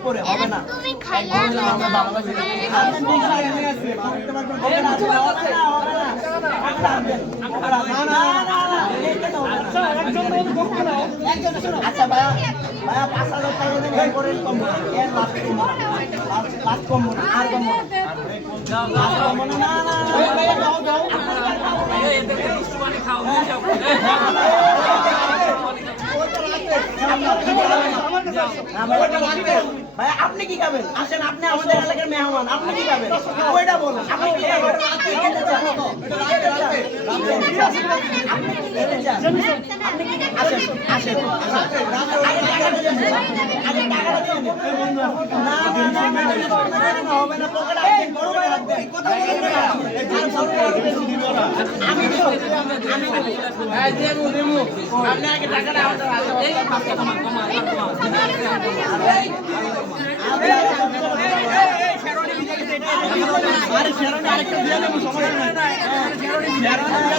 করে হবে না তুমি খাইলা আমরা শোনো আচ্ছা ভাইয়া ভাইয়া পাঁচ হাজার টাকা দেবেন এর পরে কম না এর লাস্ট কম না লাস্ট কম না আর কম না না না না আপনি কি খাবেন আসেন আপনি আমাদের এলাকার মেহমান আপনি কি খাবেন ওইটা বলুন আপনি কি খাবেন আপনি চান আপনি আপনি। না হবে না পকেট বলবেন না আর বড় ভাই রাখবেন। আমি দেবো আমি দেবো আপনি আগে টাকাটা আমাদের হাতে আরে শেরনি আরেকটা দিয়ে দেবো সমস্যা নাই।